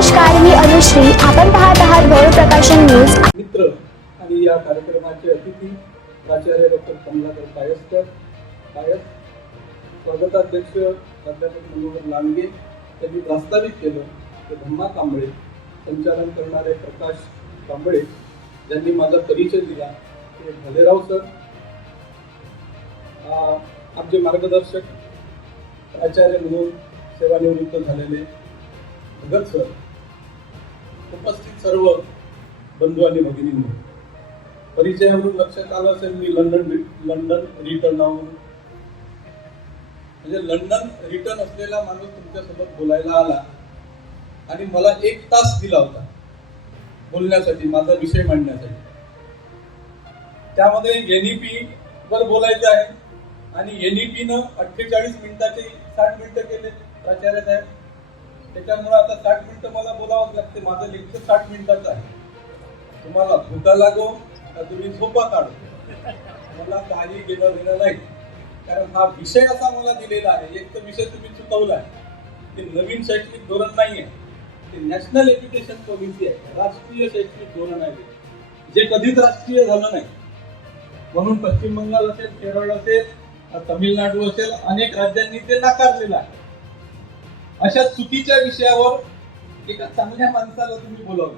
नमस्कार, मी अनुश्री. आपण पाहत आहात गौरव प्रकाशन न्यूज. मित्र आणि या कार्यक्रमाचे अतिथी प्राचार्य डॉक्टर कमलाकर कायस्कर, स्वागताध्यक्ष प्राध्यापक मनोहर लांडगे यांनी प्रस्तावित केलं की धम्मा कांबळे, संचालन करणारे प्रकाश कांबळे ज्यांनी माझा परिचय दिला ते भालेराव सर, आमचे मार्गदर्शक प्राचार्य म्हणून सेवानिवृत्त झालेले भगत सर, उपस्थित सर्व बंधू आणि भगिनींनी. परिचयावरून लक्षात आलं असेल मी लंडन रिटर्न आहोत. म्हणजे लंडन रिटर्न असलेला माणूस तुमच्यासोबत बोलायला आला आणि मला 1 तास दिला होता बोलण्यासाठी, माझा विषय मांडण्यासाठी. त्यामध्ये NEP वर बोलायचं आहे आणि NEP न 48 मिनिटाचे 60 मिनिटं केले प्राचार्य साहेब. त्याच्यामुळे आता 60 मिनिटं मला बोलावंच लागते. माझं लेक्चर 60 मिनिटाचं आहे. तुम्हाला भूका लागो का तुम्ही झोपा काढो, मला काही घेणं नाही. कारण हा विषय असा मला दिलेला आहे. एक तर विषय तुम्ही चुकवला आहे, ते नवीन शैक्षणिक धोरण नाहीये, ते नॅशनल एज्युकेशन पॉलिसी आहे, राष्ट्रीय शैक्षणिक धोरण आहे, जे कधीच राष्ट्रीय झालं नाही. म्हणून पश्चिम बंगाल असेल, केरळ असेल, तमिळनाडू असेल, अनेक राज्यांनी ते नाकारलेलं आहे. अशा चुकीच्या विषयावर एका चांगल्या माणसाला तुम्ही बोलावलं.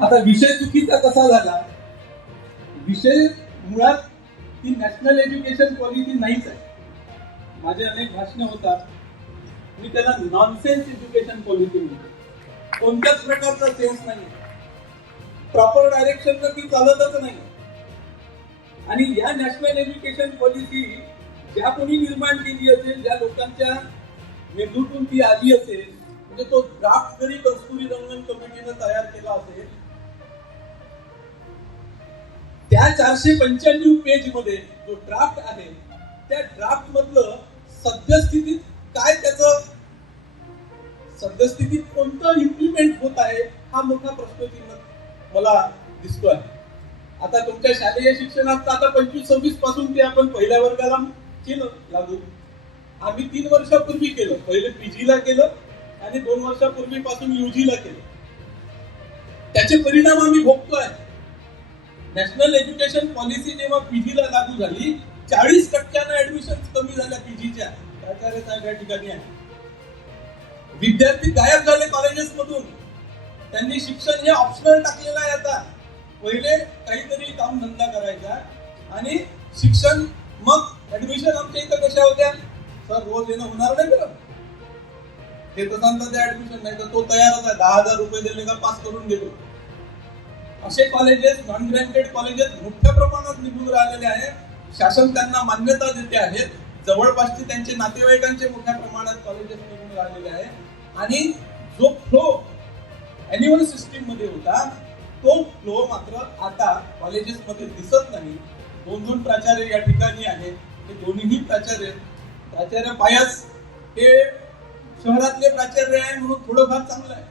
आता विषय चुकीचा कसा झाला? विषय मुळात ती नॅशनल एज्युकेशन पॉलिसी नाहीच आहे. माझे अनेक भाषणे होतात, मी त्याला नॉनसेन्स एज्युकेशन पॉलिसी म्हणतो. कोणत्याच प्रकारचा सेन्स नाही, प्रॉपर डायरेक्शन ती चालतच नाही. आणि या नॅशनल एज्युकेशन पॉलिसी ज्या कोणी निर्माण केली असेल, ज्या लोकांच्या मेंदूतून ती आली असेल, म्हणजे तो ड्राफ्ट जरी कस्तुरी रंगन कमिटीनं तयार केला असेल, त्या 495 पेज मध्ये जो ड्राफ्ट आहे, त्या ड्राफ्ट मधलं सद्यस्थितीत काय, त्याचं सद्यस्थितीत कोणतं इम्प्लिमेंट होत आहे, हा मोठा प्रश्नचिन्ह मला दिसतो आहे. आता तुमच्या शालेय शिक्षणात आता 25-26 पासून ते आपण पहिल्या वर्गाला केलं लागू. आम्ही 3 वर्षापूर्वी केलं. पहिले PG ला केलं आणि 2 वर्षापूर्वीपासून UG ला केलं. त्याचे परिणाम आम्ही भोगतोय. नॅशनल एज्युकेशन पॉलिसी जेव्हा PG ला लागू झाली, 40% ऍडमिशन कमी झाल्या PGच्या. प्राचार्य साहेब या ठिकाणी आहे. विद्यार्थी गायब झाले कॉलेजेस मधून. त्यांनी शिक्षण हे ऑप्शनल टाकलेलं आहे. आता पहिले काहीतरी काम धंदा करायचा आणि शिक्षण, मग ऍडमिशन आमच्या इथं कशा होत्या, सर रोज येणं होणार नाही बरं, हे तर सांगतात ते ऍडमिशन नाही तर तो तयारच आहे, 10,000 रुपये दिले का पास करून देतो. असे कॉलेजेस, नॉन ग्रँटेड कॉलेजेस मोठ्या प्रमाणात निघून राहिलेले आहे. शासन त्यांना मान्यता देते आहे. जवळपासचे त्यांचे नातेवाईकांचे मोठ्या प्रमाणात कॉलेजेस निघून राहिलेले आहे. आणि जो फ्लो अॅन्युअल सिस्टीम मध्ये होता, तो फ्लो मात्र आता कॉलेजेस मध्ये दिसत नाही. 2 प्राचार्य या ठिकाणी आहेत. हे दोन्ही प्राचार्य पायास हे शहरातले प्राचार्य आहे म्हणून थोडंफार चांगलं आहे.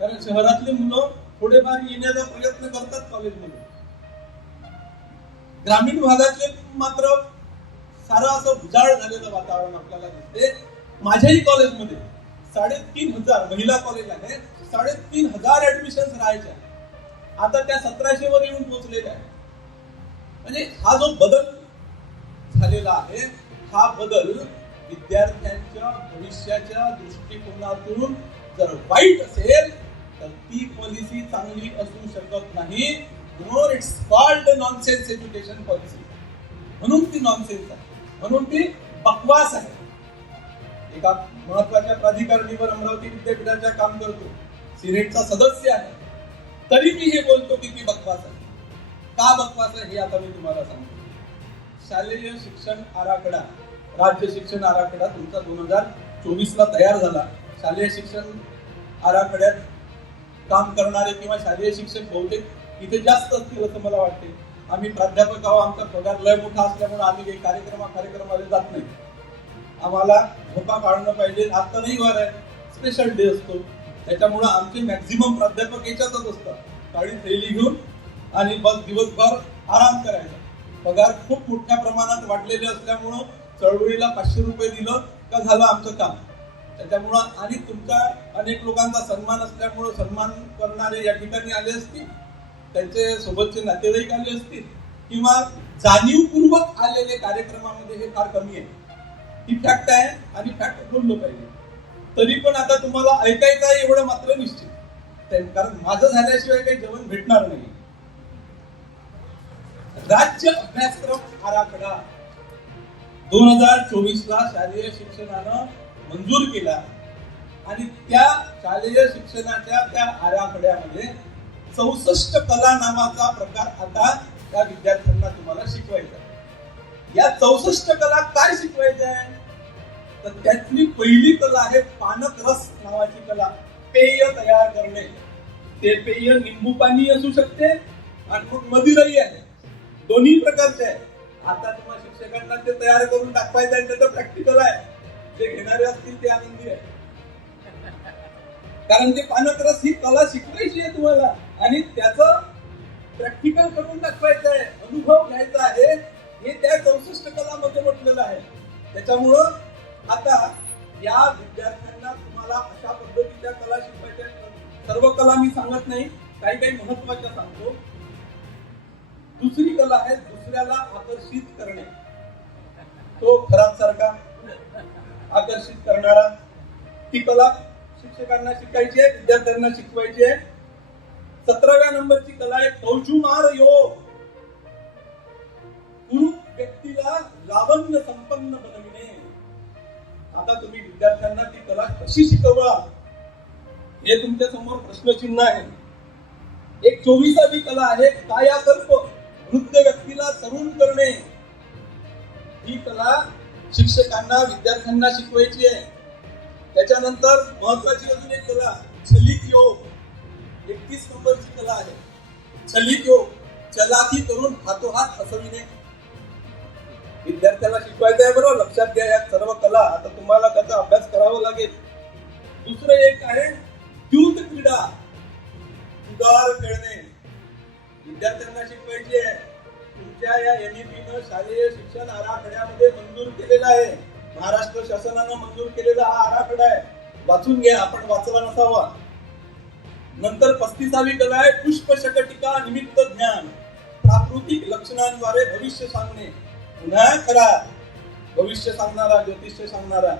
कारण शहरातले मुलं थोडेफार येण्याचा प्रयत्न करतात कॉलेजमध्ये. ग्रामीण भागातले मात्र सारं असं उजाळ झालेलं वातावरण आपल्याला दिसते. माझ्याही कॉलेजमध्ये 3,500 महिला कॉलेज आहे, 3,500 ऍडमिशन राहायच्या, आता त्या 1700 वर येऊन पोहोचलेल्या आहे. म्हणजे हा जो बदल झालेला आहे, हा बदल विद्यार्थ्यांच्या भविष्याच्या दृष्टिकोनातून जर वाईट असेल तर ती पॉलिसी चांगली असू शकत नाही. म्हणून it's called nonsense education policy. म्हणून ती नॉनसेन्स आहे, म्हणून ती बकवास आहे. एका महत्वाच्या प्राधिकरणीवर अमरावती विद्यापीठाच्या काम करतो, सिनेटचा सदस्य आहे, तरी मी हे बोलतो की ती बकवास आहे. का बकवास आहे हे आता मी तुम्हाला सांगतो. शालेय शिक्षण आराखडा, राज्य शिक्षण आराखडा तुमचा 2024 ला तयार झाला. शालेय शिक्षण आराखड्यात काम करणारे किंवा शालेय शिक्षक बहुतेक इथे जास्त असतील असं मला वाटते. आम्ही प्राध्यापक आहोत, आमचा पगार लय मोठा असल्यामुळे आम्ही काही कार्यक्रमाला जात नाही. आम्हाला झोपा काढणं पाहिजे. आता नाही वार आहे, स्पेशल डे असतो, त्याच्यामुळे आमचे मॅक्झिमम प्राध्यापक याच्यातच असतात, काळी थैली घेऊन आणि बस दिवसभर आराम करायचा. पगार खूप मोठ्या प्रमाणात वाढलेले असल्यामुळं चळवळीला 500 रुपये दिलं का झालं आमचं काम. त्याच्यामुळं आणि तुमचा अनेक लोकांचा सन्मान असल्यामुळं सन्मान करणारे या ठिकाणी आले असतील, त्यांचे सोबतचे नातेवाईक आले असतील, किंवा जाणीवपूर्वक आलेले कार्यक्रमामध्ये हे फार कमी आहे. ही फॅक्ट आहे आणि फॅक्ट बोललो पाहिजे. तरी पण आता तुम्हाला ऐकायचं आहे एवढं मात्र निश्चित, कारण माझं झाल्याशिवाय काही जेवण भेटणार नाही. राज्य अभ्यासक्रम आराखडा 2024 ला शालेय शिक्षणानं मंजूर केला आणि त्या शालेय शिक्षणाच्या त्या आराखड्यामध्ये 64 कला नावाचा प्रकार आता त्या विद्यार्थ्यांना तुम्हाला शिकवायचा आहे. या 64 कला काय शिकवायच्या आहे, तर त्यातली पहिली कला आहे पानक रस नावाची कला. पेय तयार करणे. ते पेय निंबू पाणी असू शकते आणि मग मदिराही आहे, दोन्ही प्रकारचे आहे. आता तुम्हाला शिक्षकांना ते तयार करून दाखवायचं आहे, त्याचं प्रॅक्टिकल आहे. जे घेणारे असतील ते आनंदी आहे, कारण ते पानक रस ही कला शिकवायची आहे तुम्हाला आणि त्याचं प्रॅक्टिकल करून दाखवायचं आहे, अनुभव घ्यायचा आहे. हे त्या 64 कलामध्ये म्हटलेलं आहे. त्याच्यामुळं आता या विद्यार्थ्यांना तुम्हाला अशा पद्धतीच्या कला शिकवायच्या. सर्व कला मी सांगत नाही, काही काही महत्वाच्या सांगतो. दुसरी कला आहे दुसऱ्याला आकर्षित करणे. तो खराब सारखा आकर्षित करणारा, ती कला शिक्षकांना शिकायची आहे, विद्यार्थ्यांना शिकवायची आहे. 17व्या नंबरची कला आहे कौचुमार योग. पुरुष व्यक्तीला लावण्य संपन्न बनविणे. आता तुम्ही विद्यार्थ्यांना ती कला कशी शिकवा हे तुमच्या समोर प्रश्नचिन्ह आहे. एक 24वी कला आहे कायाकल्प. वृद्ध व्यक्तीला तरुण करणे. ही कला शिक्षकांना विद्यार्थ्यांना शिकवायची आहे. त्याच्यानंतर महत्वाची अजून एक कला चलित योग. 31 नंबरची कला आहे चलित योग. चलाकी करून हातोहात हसविणे. विद्यार्थ्याला शिकवायचं आहे. बरोबर लक्षात घ्या या सर्व कला. आता तुम्हाला त्याचा अभ्यास करावा लागेल. दुसरं एक आहे द्यूत क्रीडा. उदार खेळणे. विद्यार्थ्यांना शिकवायची आहे. तुमच्या या NEP शालेय शिक्षण आराखड्यामध्ये मंजूर केलेला आहे. महाराष्ट्र शासनानं मंजूर केलेला हा आराखडा आहे. वाचून घ्या, आपण वाचला नसावा. नंतर 35वी कला आहे पुष्पशकटिका निमित्त ज्ञान. प्राकृतिक लक्षणांद्वारे भविष्य सांगणे. पुन्हा खरा भविष्य सांगणारा, ज्योतिष्य सांगणारा.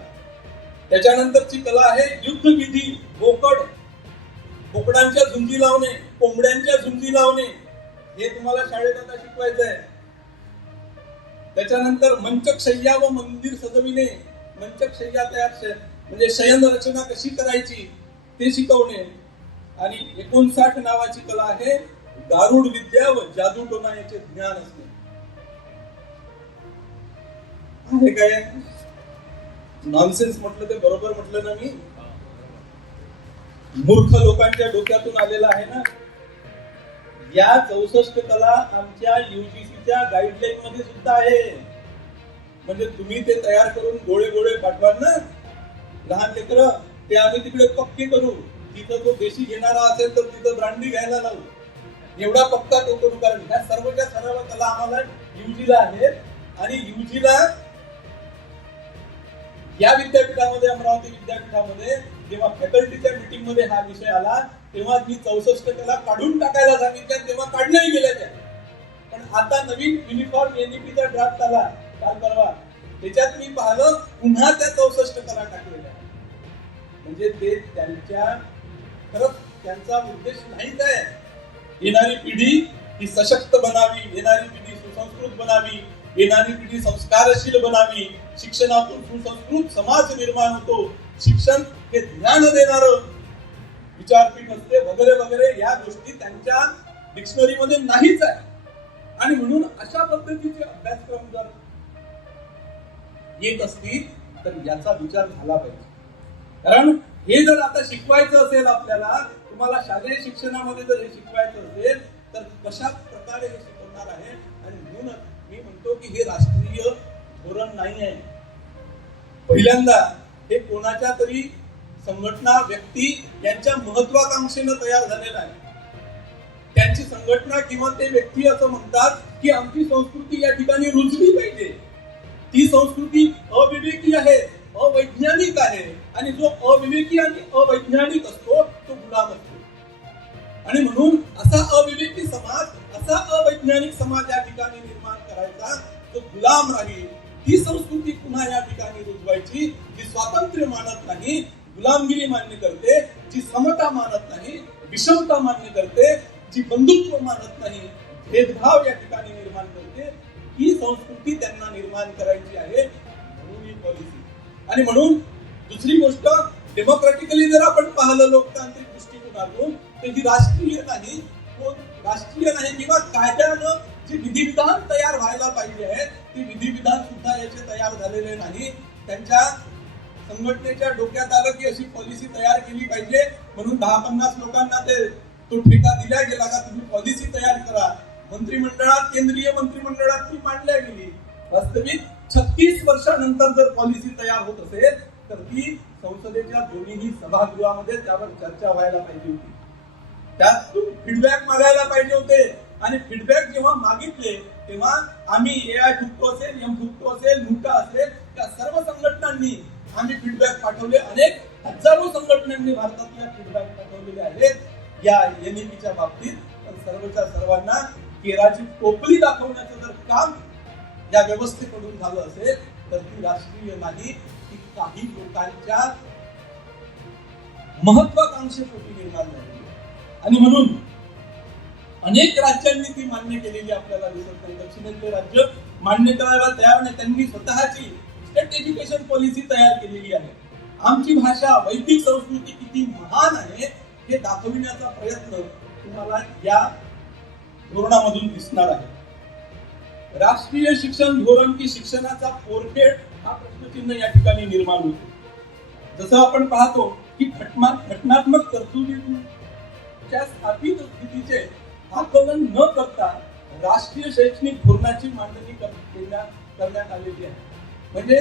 त्याच्यानंतरची कला आहे युद्ध विधी. बोकड. बोकडांच्या झुंजी लावणे, कोंबड्यांच्या झुंजी लावणे. हे तुम्हाला शाळेत आता शिकवायचं आहे. त्याच्यानंतर मंचकशय्या व मंदिर सजविणे. मंचकशय्या तयार म्हणजे शयन रचना कशी करायची ते शिकवणे. आणि 59 नावाची कला आहे गारुड विद्या व जादूटोना याचे ज्ञान असणे. हे काय नॉनसेन्स म्हटलं ते बरोबर म्हटलं ना मी? मूर्ख लोकांच्या डोक्यातून आलेला आहे ना. या 64 कला आमच्या UGCच्या गाईडलाईन मध्ये सुद्धा आहे. म्हणजे तुम्ही ते तयार करून गोळे गोळे पाठवाल ना लहान लेकरं, ते आम्ही तिकडे पक्के करू. तिथं जो देशी घेणारा असेल तर तिथं ब्रांडी घ्यायला लावू. एवढा पक्का तो करू. कारण ह्या सर्वच्या सर्व कला आम्हाला UGला आहेत आणि UGला या विद्यापीठामध्ये, अमरावती विद्यापीठामध्ये जेव्हा फॅकल्टीच्या मीटिंग मध्ये हा विषय आला तेव्हा मी 64 कला काढून टाकायला सांगितल्या, तेव्हा काढण्याही गेल्या त्या. पण आता नवीन युनिफॉर्म NEPचा ड्राफ्ट आला काल परवा, त्याच्यात मी पाहिलं पुन्हा त्या 64 कला टाकलेल्या. म्हणजे ते त्यांच्या खरंच त्यांचा उद्देश नाहीच आहे. येणारी पिढी ही सशक्त बनावी, येणारी पिढी सुसंस्कृत बनावी, येणारी पिढी संस्कारशील बनावी. शिक्षणातून सुसंस्कृत समाज निर्माण होतो. शिक्षण हे ज्ञान देणारं विचारपीठ असते वगैरे वगैरे. या गोष्टी त्यांच्या डिक्शनरीमध्ये नाहीच आहे. आणि म्हणून अशा पद्धतीचे अभ्यासक्रम जर येत असतील तर याचा विचार झाला पाहिजे. कारण हे जर आता शिकवायचं असेल आपल्याला, तुम्हाला शालेय शिक्षणामध्ये जर हे शिकवायचं असेल तर कशा प्रकारे हे शिकवणार आहे. आणि म्हणून मी म्हणतो की हे राष्ट्रीय धोरण नाही आहे. पहिल्यांदा हे कोणाच्या तरी संघटना, व्यक्ती यांच्या महत्वाकांक्षेनं तयार झालेला आहे. त्यांची संघटना किंवा ते व्यक्ती असं म्हणतात की आमची संस्कृती या ठिकाणी रुजली पाहिजे. ती संस्कृती अविवेकी आहे, अवैज्ञानिक आहे आणि आणि जो अविवेकी आणि अवैज्ञानिक असतो तो गुलाम असतो. आणि म्हणून असा अविवेकी समाज, असा अवैज्ञानिक समाज या ठिकाणी निर्माण करायचा जो गुलाम राहील. ही संस्कृती पुन्हा या ठिकाणी रुजवायची जी स्वातंत्र्य मानत नाही, गुलामगिरी मान्य करते, जी समता मानत नाही, विषमता मान्य करते, जी बंधुत्व मानत नाही, भेदभाव या ठिकाणी निर्माण करते. ही संस्कृती त्यांना निर्माण करायची आहे. म्हणून ही पॉलिसी. आणि म्हणून दुसरी गोष्ट, डेमोक्रॅटिकली जर आपण पाहिलं लोकतांत्रिक दृष्टिकोनातून, तर ही राष्ट्रीय नाही किंवा कायद्यानं जे विधिविधान तयार व्हायला पाहिजे आहे ते विधिविधान सुद्धा याचे तयार झालेले नाही. त्यांच्या संघटनेच्या डोक्यात आलं की अशी पॉलिसी तयार केली पाहिजे म्हणून 10-50 लोकांना तो ठेका दिला गेला का तुम्ही पॉलिसी तयार करा. मंत्रिमंडळात, केंद्रीय मंत्रिमंडळात ती मांडल्या गेली. वास्तविक 36 वर्षानंतर जर पॉलिसी तयार होत असेल तर ती संसदेच्या दोन्ही सभागृहामध्ये त्यावर चर्चा व्हायला पाहिजे होती. त्यात फीडबॅक मागायला पाहिजे होते. आणि फीडबॅक जेव्हा मागितले तेव्हा आम्ही AI फुक्तो असेल, M फुक्तो असेल, मुका असेल, त्या सर्व संघटनांनी आम्ही फीडबॅक पाठवले. अनेक हजारो संघटनांनी भारतातल्या फीडबॅक पाठवलेले आहेत या NEPच्या बाबतीत. पण सर्वच्या सर्वांना केराची टोपली दाखवण्याचं जर काम या व्यवस्थेकडून झालं असेल तर ती राष्ट्रीय नाही, ती काही लोकांच्या महत्वाकांक्षेपोटी निर्माण झाली. आणि म्हणून अनेक राज्यांनी ती मान्य केलेली आपल्याला दिसत नाही. दक्षिणेतले राज्य मान्य करायला तयार नाही. त्यांनी स्वतःची स्टेट एज्युकेशन पॉलिसी तयार केलेली आहे. आमची भाषा, वैदिक संस्कृती किती महान आहे हे दाखविण्याचा प्रयत्न तुम्हाला या धोरणामधून दिसणार आहे. राष्ट्रीय शिक्षण धोरण की शिक्षणाचा पोरखेड हा प्रश्नचिन्ह या ठिकाणी निर्माण होतो. जसं आपण पाहतो की घटनात्मक तरतुदीच्या स्थापित स्थितीचे आकलन न करता राष्ट्रीय शैक्षणिक धोरणाची मांडणी करण्यात आलेली आहे. म्हणजे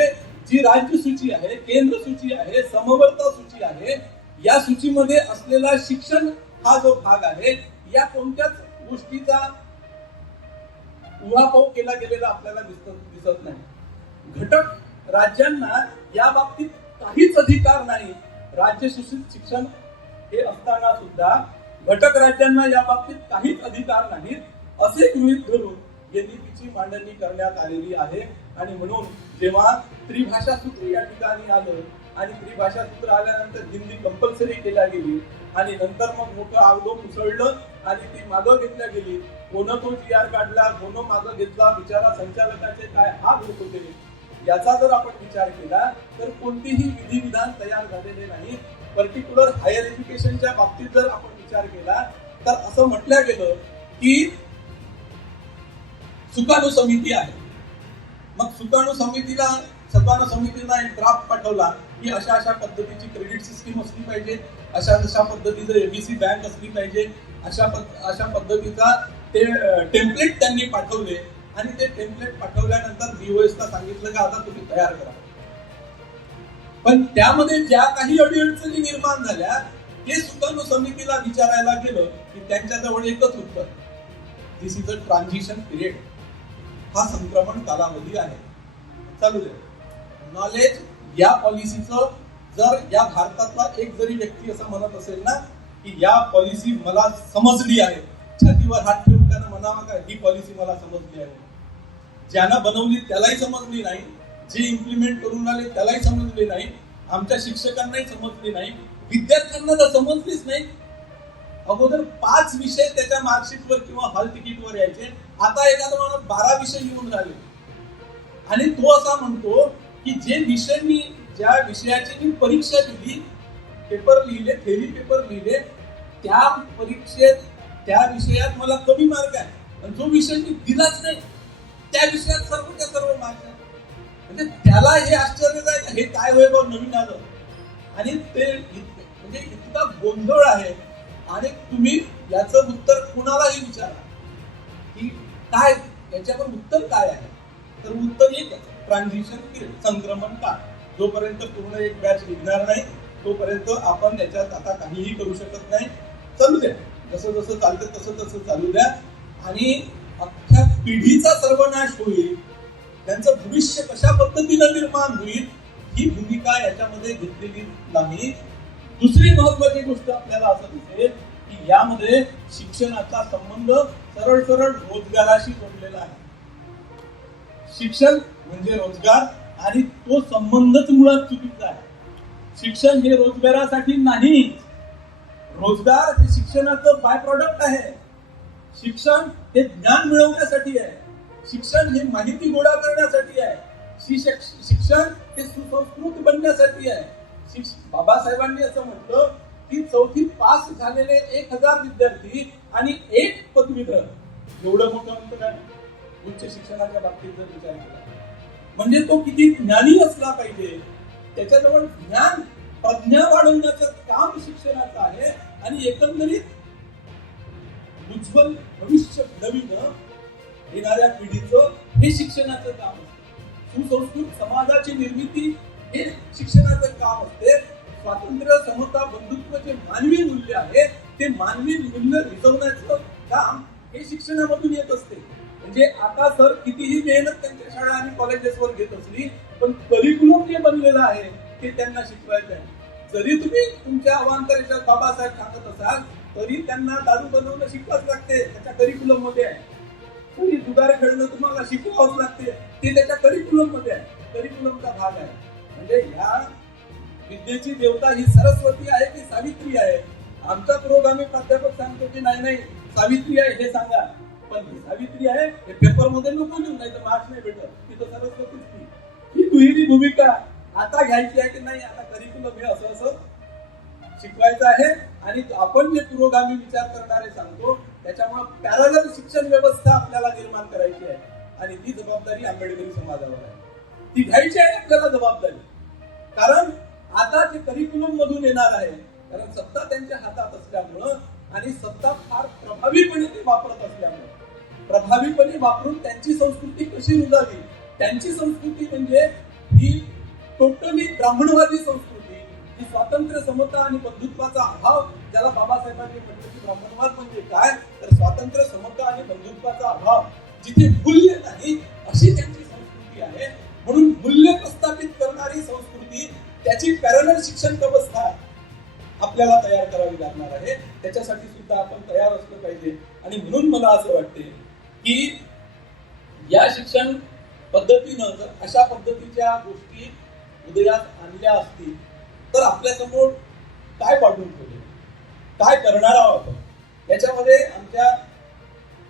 जी राज्य सूची आहे, केंद्र सूची आहे, समवर्ती सूची आहे, या सूचीमध्ये असलेला शिक्षण हा जो भाग आहे या कोणत्याच गोष्टीचा उहापोह केला गेलेला आपल्याला दिसत नाही. घटक राज्यांना या बाबतीत काहीच अधिकार नाही. राज्य शिक्षण हे असताना सुद्धा घटक राज्यांना या बाबतीत काहीच अधिकार नाहीत असे गृहीत धरून NEPची मांडणी करण्यात आलेली आहे. आणि म्हणून जेव्हा त्रिभाषा सूत्र या ठिकाणी आलं आणि त्रिभाषा सूत्र आल्यानंतर हिंदी कंपल्सरी केल्या गेली आणि नंतर मग मोठं आवडो उसळलं आणि ती मागं घेतल्या गेली. कोण तो GR काढला, कोण मागं घेतला, बिचारा संचालकाचे काय हात होत होते. याचा जर आपण विचार केला तर कोणतीही विधिविधान तयार झालेले नाही. पर्टिक्युलर हायर एज्युकेशनच्या बाबतीत जर आपण विचार केला तर असं म्हटलं गेलं की सुकाणू समिती आहे. मग सुकाणू समितीला एक ड्राफ्ट पाठवला की अशा पद्धतीची क्रेडिट सिस्टीम असली पाहिजे, अशा पद्धतीचं ABC बँक असली पाहिजे, अशा पद्धतीचा ते टेम्पलेट त्यांनी पाठवले. आणि ते टेम्पलेट पाठवल्यानंतर BOS ला सांगितलं की आता तुम्ही तयार करा. पण त्यामध्ये ज्या काही अडीअडचणी निर्माण झाल्या ते सुकाणू समितीला विचारायला गेलं की त्यांच्याजवळ एकच उत्तर, दिस इज अ ट्रान्झिशन पिरियड. हा संक्रमण कालावधी आहे, चालू दे. नॉलेज या पॉलिसीचं जर या भारतातला एक जरी व्यक्ती असं म्हणत असेल ना की या पॉलिसी मला समजली आहे, छातीवर हात ठेवून त्यानं म्हणावा का ही पॉलिसी मला समजली आहे. ज्यानं बनवली त्यालाही समजली नाही, जे इम्प्लिमेंट करून आले त्यालाही समजले नाही, आमच्या शिक्षकांनाही समजली नाही, विद्यार्थ्यांना तर समजलीच नाही. अगोदर 5 विषय त्याच्या मार्कशीटवर किंवा हॉल तिकीटवर यायचे, आता एखादा माणूस 12 विषय येऊन राहिले. आणि तो असा म्हणतो की ज्या विषयाची मी परीक्षा दिली, पेपर लिहिले, थेरी पेपर लिहिले, त्या परीक्षेत त्या विषयात मला कमी मार्क आहे. आणि जो विषय मी दिलाच नाही त्या विषयात सर्वच्या सर्व मार्क आहे. म्हणजे त्याला हे आश्चर्यदायक हे काय वैभव नवीन आलं. आणि ते म्हणजे इतका गोंधळ आहे. आणि तुम्ही याचं उत्तर कुणालाही विचारा की काय याच्यावर उत्तर काय आहे, तर उत्तर एक ट्रान्झिशन पिरियड, संक्रमण काळ. जोपर्यंत पूर्ण एक बॅच निघणार नाही तोपर्यंत आपण याच्यात आता काहीही करू शकत नाही. चालू द्या, जसं जसं चालतं तसं चालू द्या. आणि अख्ख्या पिढीचा सर्वनाश होईल, त्यांचं भविष्य कशा पद्धतीनं निर्माण होईल ही भूमिका भूमिका याच्यामध्ये घेतलेली नाही. दुसरी महत्वाची गोष्ट आपल्याला असं दिसेल की यामध्ये शिक्षणाचा संबंध सरळ सरळ रोजगाराशी जोडलेला आहे. शिक्षण म्हणजे रोजगार आणि तो संबंधच मुळात चुकीचा आहे. शिक्षण हे रोजगारासाठी नाही, रोजगार हे शिक्षणाचं बाय प्रॉडक्ट आहे. शिक्षण हे ज्ञान मिळवण्यासाठी आहे. शिक्षण हे माहिती गोळा करण्यासाठी आहे. शिक्षण हे सुसंस्कृत बनण्यासाठी आहे. बाबासाहेबांनी असं म्हटलं की 4थी पास झालेले 1000 विद्यार्थी आणि 1 पदवीधर, एवढं मोठं अंतर आहे उच्च शिक्षणाच्या बाबतीत जर विचार केला. म्हणजे तो किती ज्ञानी असला पाहिजे, त्याच्याजवळ ज्ञान प्रज्ञा वाढवण्याचं काम शिक्षणाचं आहे. आणि एकंदरीत उज्ज्वल भविष्य घडविणं येणाऱ्या पिढीचं हे शिक्षणाचं काम असतं. सुसंस्कृत समाजाची निर्मिती हे शिक्षणाचं काम असते. स्वातंत्र्य, समता, बंधुत्व जे मानवी मूल्य आहे ते मानवी मूल्य रिझवण्याचं काम हे शिक्षणामधून येत असते. म्हणजे आता सर कितीही मेहनत त्यांच्या शाळा आणि कॉलेजेसवर घेत असली पण करिक्युलम जे बनलेलं आहे ते त्यांना शिकवायचं आहे. जरी तुम्ही तुमच्या अवांतरेच्या बाबासाहेब सांगत असाल तरी त्यांना दारू बनवणं शिकवावंच लागते, त्याच्या करिक्युलम मध्ये आहे. तरी जुगार खेळणं तुम्हाला शिकवावंच लागते, ते त्याच्या करिक्युलम मध्ये आहे, करिक्युलमचा भाग आहे. म्हणजे ह्या विद्येची देवता ही सरस्वती आहे की सावित्री आहे? आमचा पुरोगामी प्राध्यापक सांगतो की नाही सावित्री आहे हे सांगा, पण ही सावित्री आहे हे पेपर मध्ये नको लिहून, नाही तर मार्क्स नाही भेटत. तिथं सरस्वतीच ही दुहेरी भूमिका आता घ्यायची आहे की नाही, आता करिक्युलम हे असं शिकवायचं आहे. आणि आपण जे पुरोगामी विचार करणारे सांगतो त्याच्यामुळे पॅरलल शिक्षण व्यवस्था आपल्याला निर्माण करायची आहे आणि ती जबाबदारी आंबेडकरी समाजावर आहे. ती घ्यायची आहे आपल्याला जबाबदारी. कारण आता ते करिक्युलम मधून येणार आहे, कारण सत्ता त्यांच्या हातात असल्यामुळं आणि सत्ता फार प्रभावीपणे ते वापरत असल्यामुळे, प्रभावीपणे वापरून त्यांची संस्कृती कशी रुजावी. त्यांची संस्कृती म्हणजे ही टोटली ब्राह्मणवादी संस्कृती, ही स्वातंत्र्य, समता आणि बंधुत्वाचा अभाव, ज्याला बाबासाहेबांनी म्हटलं की ब्राह्मणवाद म्हणजे काय, तर स्वातंत्र्य, समता आणि बंधुत्वाचा अभाव, जिथे मूल्य नाही अशी त्यांची संस्कृती आहे. म्हणून मूल्य प्रस्थापित करणारी संस्कृती, त्याची पॅरलल शिक्षण व्यवस्था आपल्याला तयार करावी लागणार आहे. त्याच्यासाठी सुद्धा आपण तयार असलं पाहिजे. आणि म्हणून मला असं वाटते की या शिक्षण पद्धतीनं जर अशा पद्धतीच्या गोष्टी उदयास आणल्या असतील तर आपल्या समोर काय पाठवून ठेवले, काय करणार आहोत आपण. याच्यामध्ये आमच्या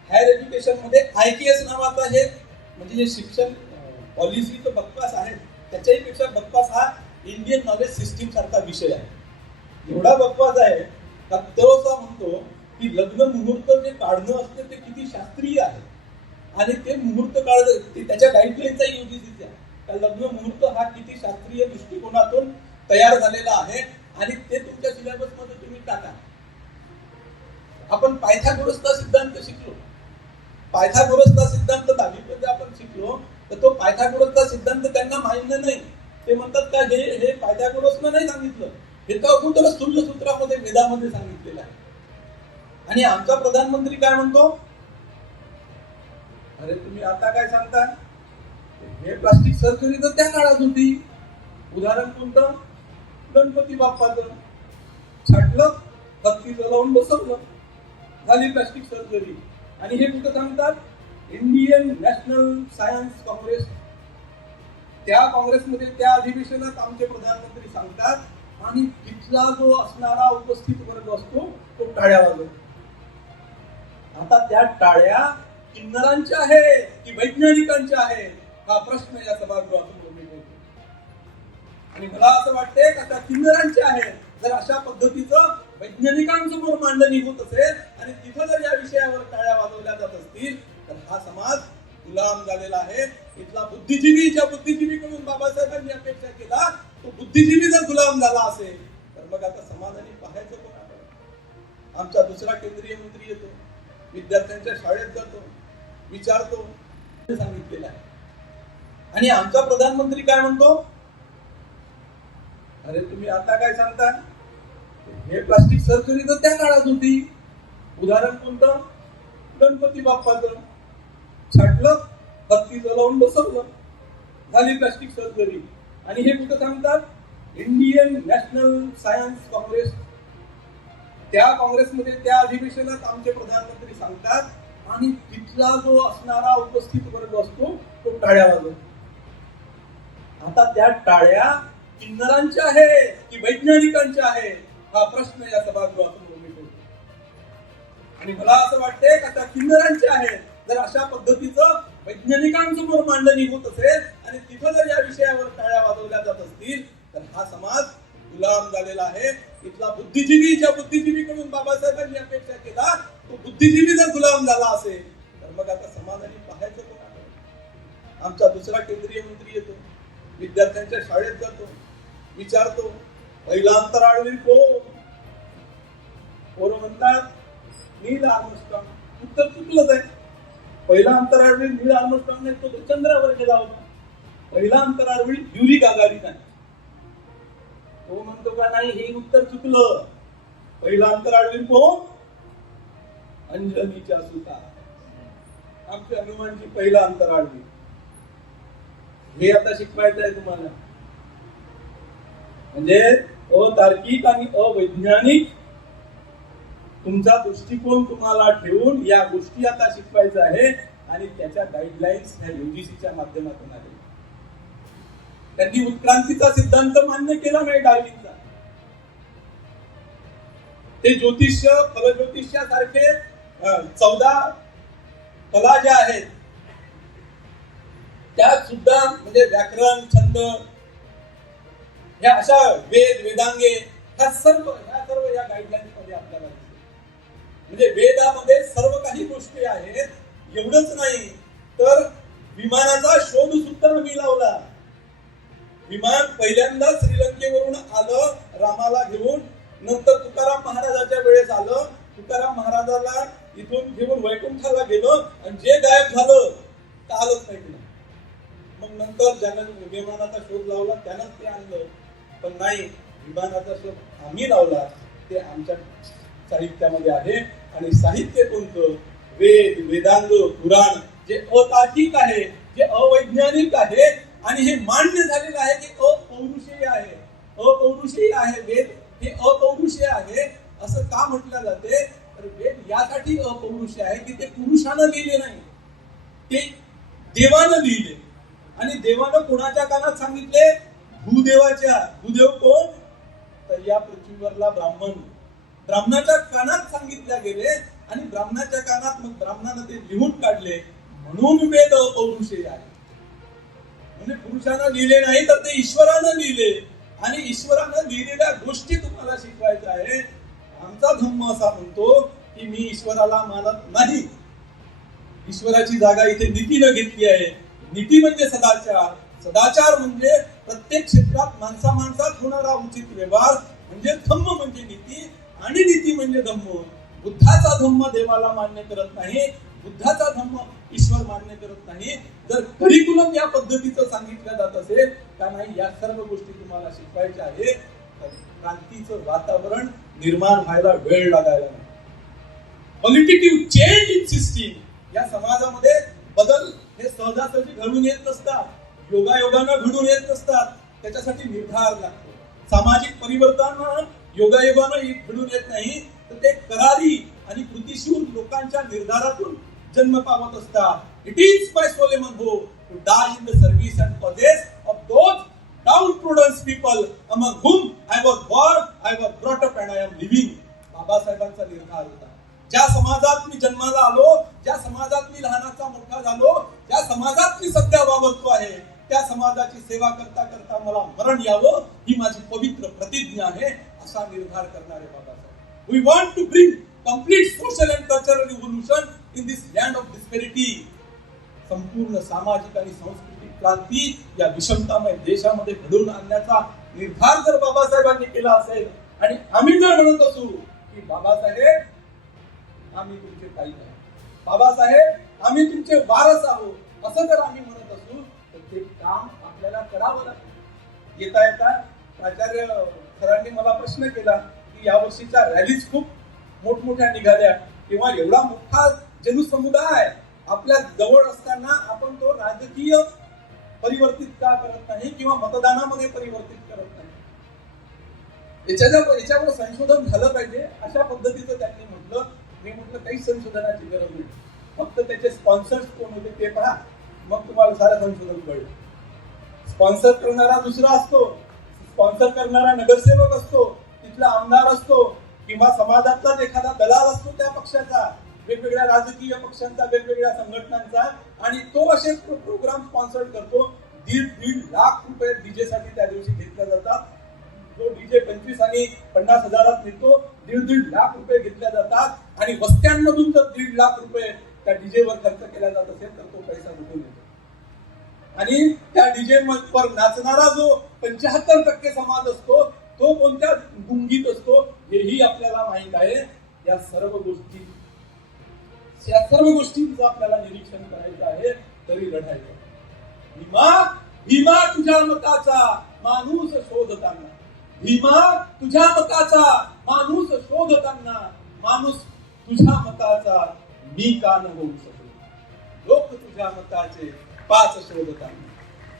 हायर एज्युकेशन मध्ये IKS नावाचा हे म्हणजे जे शिक्षण पॉलिसीचं बकवास आहे त्याच्याही पेक्षा बकवास हा इंडियन नॉलेज सिस्टीम सारखा विषय आहे. एवढा बकवास आहे का तो असा म्हणतो की लग्न मुहूर्त जे काढणं असते ते किती शास्त्रीय आहे आणि ते मुहूर्त काढ त्याच्या गाईडलाईनचा UGCचा आहे. लग्न मुहूर्त हा किती शास्त्रीय दृष्टिकोनातून तयार झालेला आहे आणि ते तुमच्या सिलेबस मध्ये तुम्ही टाका. आपण पायथागोरसचा सिद्धांत शिकलो, पायथागोरसचा सिद्धांत 10वीमध्ये आपण शिकलो, तर तो पायथागोरसचा सिद्धांत त्यांना मान्य नाही. ते म्हणतात का हे पायथागोरसनं नाही सांगितलं, हे तर अगोदर स्थूलसूत्रामध्ये वेदामध्ये सांगितलेलं आहे. आणि आमचा प्रधानमंत्री काय म्हणतो, अरे तुम्ही आता काय सांगता, हे प्लास्टिक सर्जरी तर त्या काळात होती. उदाहरण कोणतं, गणपती बाप्पाचं छाटलं, हत्तीचं लावून बसवलं, झाली प्लास्टिक सर्जरी. आणि हे कुठं सांगतात, इंडियन नॅशनल सायन्स काँग्रेस, त्या काँग्रेसमध्ये त्या अधिवेशनात आमचे प्रधानमंत्री सांगतात. आणि तिथला जो असणारा उपस्थित वर्ग असतो तो टाळ्या वाजवतो. आता त्या टाळ्या किन्नरांच्या आहेत की वैज्ञानिकांच्या आहेत, हा प्रश्न या सभागृहातून निर्माण होतो. आणि मला असं वाटतंय का त्या किन्नरांच्या आहेत. जर अशा पद्धतीचं वैज्ञानिकांसमोर मांडणी होत असेल आणि तिथं जर या विषयावर टाळ्या वाजवल्या जात असतील तर हा समाज गुलाम झालेला आहे. इथला बुद्धिजीवी, ज्या बुद्धिजीवीकडून बाबासाहेबांनी अपेक्षा केला तो बुद्धिजीवी जर गुलाम झाला असेल तर मग आता समाजाने पाहायचं कोणाकडे. आमचा दुसरा केंद्रीय मंत्री येतो, विद्यार्थ्यांच्या शाळेत जातो, विचारतो, सांगितलेलं आहे. आणि आमचा प्रधानमंत्री काय म्हणतो, अरे तुम्ही आता काय सांगता, हे प्लास्टिक सर्जरी तर त्या काळात होती. उदाहरण कोणतं, गणपती बाप्पाचं छाटलं, हत्तीचं लावून बसवलं, झाली प्लास्टिक सर्जरी. आणि हे कुठं सांगतात, इंडियन नॅशनल सायन्स काँग्रेस, त्या काँग्रेसमध्ये त्या अधिवेशनात आमचे प्रधानमंत्री सांगतात आणि तिथला जो असणारा उपस्थित वर्ग असतो तो टाळ्या वाजवतो. आता त्या टाळ्या किन्नरांच्या आहे की वैज्ञानिकांच्या आहे हा प्रश्न या सभागृहातून निर्माण होतो. आणि मला असं वाटतंय का त्या किन्नरांच्या आहेत. जर अशा पद्धतीचं वैज्ञानिकांसमोर मांडणी होत असेल आणि तिथं जर या विषयावर टाळ्या वाजवल्या जात असतील तर हा समाज गुलाम झालेला आहे. इथला बुद्धिजीवी, ज्या बुद्धिजीवीकडून बाबासाहेबांनी अपेक्षा केला तो बुद्धिजीवी जर गुलाम झाला असेल तर मग आता समाजाने पाहायचं कोणाकडे. आमचा दुसरा केंद्रीय मंत्री येतो, विद्यार्थ्यांच्या शाळेत जातो, विचारतो पहिला अंतराळवीर कोण? पोरं म्हणतात नील आर्मस्ट्रॉंग. उत्तर चुकलंच आहे. पहिला अंतराळवीर नील आर्मस्ट्रॉंग नाही, तो चंद्रावर गेला होता. पहिला अंतराळवीर युरी गागारिन आहे. तो म्हणतो का नाही हे उत्तर चुकलं. पहिला अंतराळवीर कोण? अंजनीच्या सुता, आमच्या हनुमानजी पहिला अंतराळवीर. हे आता शिकवायचं आहे तुम्हाला. म्हणजे अतार्किक आणि अवैज्ञानिक तुमचा दृष्टिकोन तुम्हाला ठेवून या गोष्टी आता शिकवायच्या आहे. आणि त्याच्या गाईडलाईन्स ह्या UGCच्या माध्यमातून आले. त्यांनी उत्क्रांतीचा सिद्धांत मान्य केला नाही डार्विनचा. ते ज्योतिष्य, फलज्योतिष्यासारखे 14 कला ज्या आहेत त्या सुद्धा म्हणजे व्याकरण, छंद, ह्या अशा वेद, वेदांगे ह्या सर्व या गाईडलाईन्स मध्ये आपल्याला म्हणजे वेदामध्ये सर्व काही गोष्टी आहेत. एवढंच नाही तर विमानाचा शोध सुद्धा आम्ही लावला. विमान पहिल्यांदा श्रीलंकेवरून आलं रामाला घेऊन, नंतर तुकाराम महाराजाच्या वेळेस आलं. तुकाराम महाराजाला इथून घेऊन वैकुंठाला गेलो आणि जे गायब झालं तर आलंच नाही. मग नंतर ज्यानं विमानाचा शोध लावला त्यानंच ते आणलं. पण नाही, विमानाचा शोध आम्ही लावला. ते आमच्या साहित्यामध्ये आहे. आणि साहित्य कोणतं? वेद, वेदांग, पुराण जे अतार्किक आहे, जे अवैज्ञानिक आहे आणि हे मान्य झालेलं आहे की अपौरुषेय आहे. अपौरुषेय आहे वेद, हे अपौरुषेय आहे. असं का म्हटलं जाते? तर वेद यासाठी अपौरुषेय आहे की ते पुरुषानं लिहिले नाही, ते देवानं लिहिले. आणि देवानं कोणाच्या कानात सांगितले? भूदेवाच्या. भूदेव कोण? तर या पृथ्वीवरला ब्राह्मण. ब्राह्मणाच्या कानात सांगितल्या गेले आणि ब्राह्मणाच्या कानात मग ब्राह्मणानं ते लिहून काढले. म्हणून वेद अपौरुषेय आहे. म्हणजे पुरुषानं लिहिले नाही तर ते ईश्वरानं लिहिले. आणि ईश्वरानं लिहिलेल्या गोष्टी तुम्हाला शिकवायच्या आहे. आमचा धम्म असा म्हणतो की मी ईश्वराला मानत नाही. ईश्वराची जागा इथे नीतीनं घेतली आहे. नीती म्हणजे सदाचार. सदाचार म्हणजे प्रत्येक क्षेत्रात माणसात होणारा उचित व्यवहार म्हणजे धम्म म्हणजे नीती आणि नीती म्हणजे धम्म. बुद्धाचा धम्म देवाला मान्य करत नाही, बुद्धाचा धम्म ईश्वर मान्य करत नाही. जर करिक्युलम या पद्धतीचं सांगितलं जात असेल का नाही या सर्व गोष्टी तुम्हाला शिकवायच्या आहे तर क्रांतीचं वातावरण निर्माण व्हायला वेळ लागायला नाही. पॉलिटिक्यू चेंज इन सिस्टीम, या समाजामध्ये बदल हे सहजासहजी घडून येत नसतात, योगायोगानं घडून येत नसतात. त्याच्यासाठी निर्धार लागतो. सामाजिक परिवर्तन योगायोगानं घडून येत नाही तर ते करारी आणि कृतिशील लोकांच्या निर्धारातून जन्म पावत असतात. It is my solemn hope to die in the service and causes of those downtrodden people among whom I was born, I was brought up and I am living. बाबासाहेबांचा निर्धार होता. ज्या समाजात मी जन्माला आलो, ज्या समाजात मी लहानाचा मोठा झालो, ज्या समाजात मी सध्या वावरतो आहे त्या समाजाची सेवा करता करता मला मरण यावं ही माझी पवित्र प्रतिज्ञा आहे, असा निर्धार करणारे Babasaheb. We want to bring complete social and cultural revolution in this land of disparity. संपूर्ण सामाजिक आणि सांस्कृतिक क्रांती या विषमतामय देशामध्ये घडवून आणण्याचा निर्धार जर बाबासाहेबांनी केला असेल आणि आम्ही जर म्हणत असू की बाबासाहेब आम्ही तुमचे काही नाही, बाबासाहेब आम्ही तुमचे वारस आहोत, असं जर आम्ही म्हणत असू तर ते काम आपल्याला करावं लागेल. येता येता प्राचार्य सरांनी मला प्रश्न केला की या वर्षीच्या रॅलीज खूप मोठमोठ्या निघाल्या किंवा एवढा मोठा जनसमुदाय आपल्या जवळ असताना आपण तो राजकीय परिवर्तित का करत नाही किंवा मतदानामध्ये परिवर्तित करत नाही. याच्यावर संशोधन झालं पाहिजे अशा पद्धतीचं त्यांनी म्हटलं. मी म्हटलं काहीच संशोधनाची गरज नाही, फक्त त्याचे स्पॉन्सर्स कोण होते ते पहा, मग तुम्हाला सारं संशोधन कळलं. स्पॉन्सर करणारा दुसरा असतो, स्पॉन्सर करणारा नगरसेवक असतो, तिथला आमदार असतो, किंवा समाजातलाच एखादा दलाल असतो त्या पक्षाचा, वेगवेगळ्या राजकीय पक्षांचा, वेगवेगळ्या संघटनांचा, आणि तो असे प्रोग्राम स्पॉन्सर करतो. 1.5 लाख रुपये डीजे साठी त्या दिवशी घेतले जातात. जो डीजे 25 आणि 50 हजारात मिळतो, 1.5 लाख रुपये घेतले जातात. आणि वस्त्यांमधून जर 1.5 लाख रुपये त्या डीजे वर खर्च केला जात असेल तर तो पैसा कुठून येतो? आणि त्या डीजे वर नाचणारा जो 75% समाज असतो तो कोणत्या गुंगीत असतो हेही आपल्याला माहित आहे. या सर्व गोष्टींचं आपल्याला निरीक्षण करायचं आहे, तरी लढायचं. भीमा तुझ्या मताचा माणूस शोधताना, भीमा तुझ्या मताचा माणूस शोधताना, माणूस तुझ्या मताचा मी का न होऊ शकलो. लोक तुझ्या मताचे 5 शोधताना,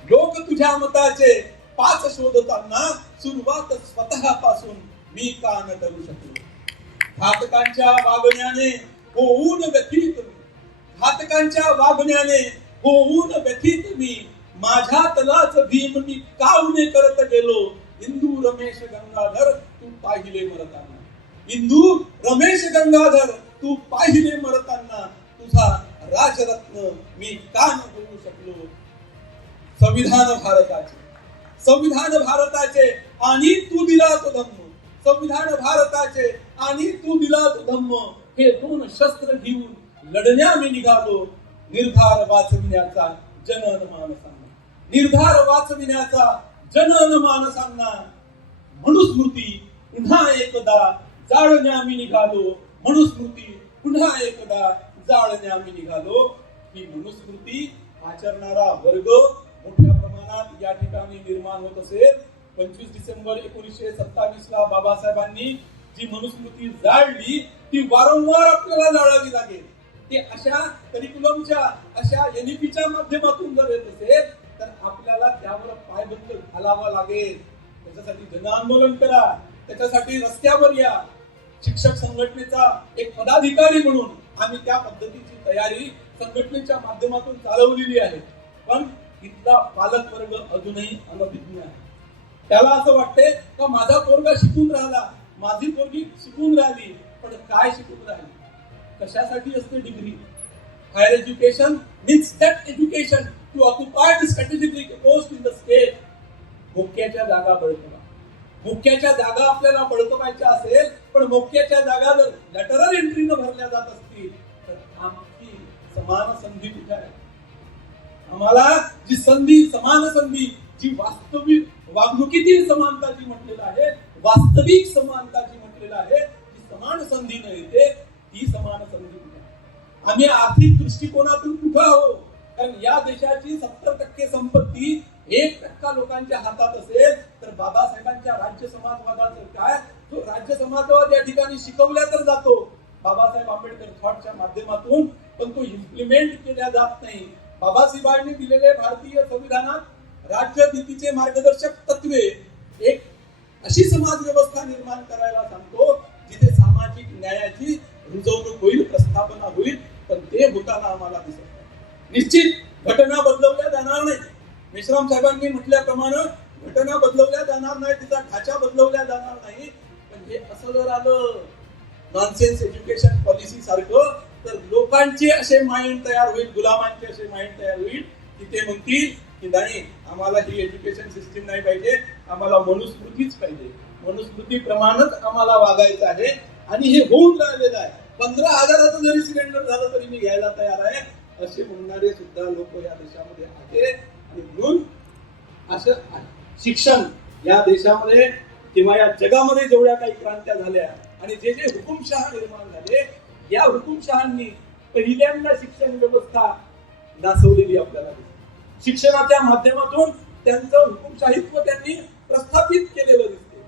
लोक तुझ्या मताचे 5 शोधताना, सुरुवात स्वतःपासून मी का न करू शकलो. घातकांच्या वागण्याने होऊन व्यथित मी, घातकांच्या वागण्याने होऊन व्यथित मी, माझ्यातलाच भीम मी कावणे करत गेलो. इंदू रमेश गंगाधर तू पाहिले मरताना, इंदू रमेश गंगाधर तू पाहिले मरताना, तुझा राजरत्न मी का न होऊ शकलो. संविधान भारताचे आणि तू दिला तो धम्म, संविधान भारताचे आणि तू दिला तो धम्म, हे 2 शस्त्र घेऊन लढण्या मी निघालो. निर्धार वाचविण्याचा जनन मानसांना, निर्धार वाचविण्याचा जनन मानसांना, मनुस्मृती पुन्हा एकदा जाळण्या मी निघालो. मनुस्मृती पुन्हा एकदा जाळण्या मी निघालो. ही मनुस्मृती आचरणारा वर्ग मोठ्या प्रमाणात या ठिकाणी निर्माण होत असेल. 25 डिसेंबर 1927 ला बाबासाहेबांनी जी मनुस्मृती जाळली ती वारंवार आपल्याला जाळावी लागेल. ते अशा करिक्युलमच्या, अशा एनईपीच्या माध्यमातून जर येत असेल तर आपल्याला त्यावर पायबंद घालावा लागेल. त्याच्यासाठी जन आंदोलन करा, त्याच्यासाठी रस्त्यावर या. शिक्षक संघटनेचा एक पदाधिकारी म्हणून आम्ही त्या पद्धतीची तयारी संघटनेच्या माध्यमातून चालवलेली आहे. पण इथला पालक वर्ग अजूनही अनभिज्ञ आहे. त्याला असं वाटते का माझा पोरगा शिकून राहिला, माझी पोरगी शिकून राहिली, पण काय शिकून राहिली, कशासाठी असते degree. Higher education means that education to occupy the strategic post in the state. मुख्याच्या जागा बळकवा, मुख्याच्या जागा आपल्याला बळकवायच्या असेल, पण मुख्याच्या जागा जर लॅटरल एंट्रीनं भरल्या जात असतील तर आमची समान संधी कुठे आहे. आम्हाला जी संधी, समान संधी, जी वास्तविक वागणुकीतील समानता जी म्हटलेलं आहे, वास्तविक समानता जी म्हटलेलं आहे, जी समान संधी न येते ती समान संधी कुठे. आम्ही आर्थिक दृष्टिकोनातून कुठं आहोत. कारण या देशाची 70% संपत्ती 1% लोकांच्या हातात असेल तर बाबासाहेबांच्या राज्य समाजवादाचं काय. तो राज्य समाजवाद या ठिकाणी शिकवल्या तर जातो बाबासाहेब आंबेडकर थॉटच्या माध्यमातून, पण तो इम्प्लिमेंट केला जात नाही. बाबासाहेबांनी दिलेले भारतीय संविधानात राज्यनीतीचे मार्गदर्शक तत्वे एक अशी समाज व्यवस्था निर्माण करायला सांगतो जिथे सामाजिक न्यायाची रुजवणूक होईल, प्रस्थापना होईल, पण ते होताना आम्हाला दिसत नाही. निश्चित घटना बदलवल्या जाणार नाही. मेश्राम साहेबांनी म्हटल्याप्रमाणे घटना बदलवल्या जाणार नाही, तिचा ढाचा बदलवल्या जाणार नाही. पण हे असं जर आलं नॉनसेन्स एज्युकेशन पॉलिसी सारखं तर लोकांचे असे माइंड तयार होईल, गुलामांचे असे माइंड तयार होईल की ते म्हणतील की नाही आम्हाला ही एज्युकेशन सिस्टीम नाही पाहिजे, आम्हाला मनुस्मृतीच पाहिजे, मनुस्मृतीप्रमाणेच आम्हाला वागायचं आहे. आणि हे होऊन राहिलेलं आहे. 15,000चं जरी सिलेंडर झालं तरी मी घ्यायला तयार आहे असे म्हणणारे सुद्धा लोक या देशामध्ये आहेत. आणि म्हणून असं शिक्षण या देशामध्ये किंवा या जगामध्ये जेवढ्या काही क्रांत्या झाल्या आणि जे जे हुकुमशहा निर्माण झाले, या हुकुमशहांनी पहिल्यांदा शिक्षण व्यवस्था नासवलेली आपल्याला दिसते. शिक्षणाच्या माध्यमातून त्यांचं हुकुमशाहीत्व त्यांनी प्रस्थापित केलेलं दिसते.